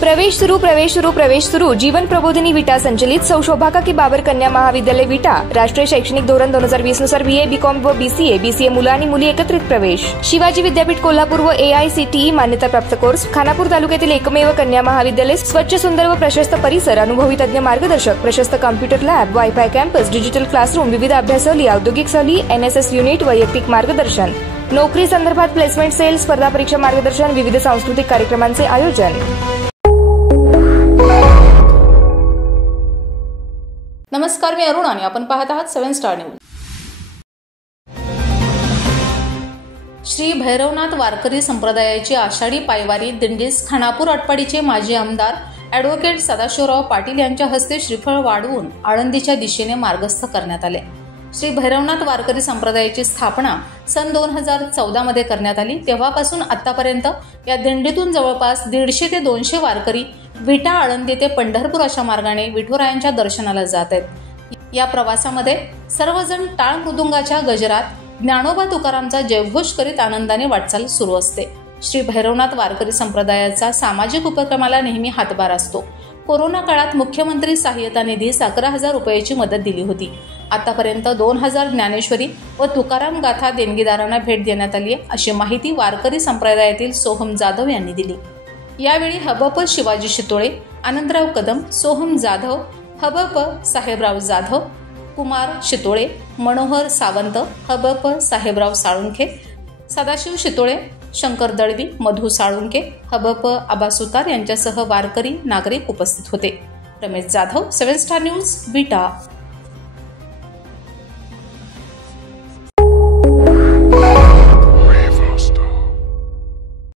प्रवेश सुरू जीवन प्रबोधिनी विटा संचलित सौ शोभाकाकी बाबर कन्या महाविद्यालय विटा राष्ट्रीय शैक्षणिक धोरण 2020 नुसार बीए बीकॉम व बीसीए मुलं आणि मुली एकत्रित प्रवेश शिवाजी विद्यापीठ कोल्हापूर व AICTE मान्यताप्राप्त कोर्स खानापूर तालुक्यातील एकमेव कन्या महाविद्यालय स्वच्छ सुंदर व प्रशस्त परिसर अनुभवी तज्ञ मार्गदर्शक प्रशस्त computer lab wifi campus digital classroom विविध अभ्यासोली औद्योगिक सहली NSS युनिट वैयक्तिक मार्गदर्शन नोकरी संदर्भात प्लेसमेंट सेल स्पर्धा परीक्षा मार्गदर्शन विविध सांस्कृतिक कार्यक्रमांचे आयोजन। नमस्कार, मी अरुण आणि आपण पाहत आहात 7 स्टार न्यूज। श्री भैरवनाथ वारकरी संप्रदायाची आषाढी पायवारी दिंडीस खानापूर आटपाडीचे माजी आमदार ॲडव्होकेट सदाशिवराव पाटील यांच्या हस्ते श्रीफळ वाढवून आळंदीच्या दिशेने मार्गस्थ करण्यात आले। श्री भैरवनाथ वारकरी संप्रदायाची स्थापना सन 2014 मध्ये करण्यात आली। तेव्हापासून आतापर्यंत या दिंडीतून जवळपास 150 ते 200 वारकरी विटा आळंदी ते पंढरपूर अशा मार्गाने विठुरायांच्या दर्शनाला जात आहेत। या प्रवासामध्ये सर्वजण टाळ मृदुंगाच्या गजरात ज्ञानोबा तुकारामचा जयघोष करीत आनंदाने वाटचाल सुरू असते। श्री भैरवनाथ वारकरी संप्रदायाचा सामाजिक उपक्रमाला नेहमी हातभार असतो। कोरोना काळात मुख्यमंत्री सहाय्यता निधीस 11,000 रुपयाची मदत दिली होती। आतापर्यंत 2,000 ज्ञानेश्वरी व तुकाराम गाथा देणगीदारांना भेट देण्यात आली आहे, अशी माहिती वारकरी संप्रदायातील सोहम जाधव यांनी दिली। यावेळी हबप शिवाजी शितोळे, आनंदराव कदम, सोहम जाधव, हबप साहेबराव जाधव, कुमार शितोळे, मनोहर सावंत, हबप साहेबराव साळुंखे, सदाशिव शितोळे, शंकर दळवी, मधु साळुंके, हबप आबा सुतार यांच्यासह वारकरी नागरिक उपस्थित होते। रमेश जाधव, 7 स्टार न्यूज, विटा।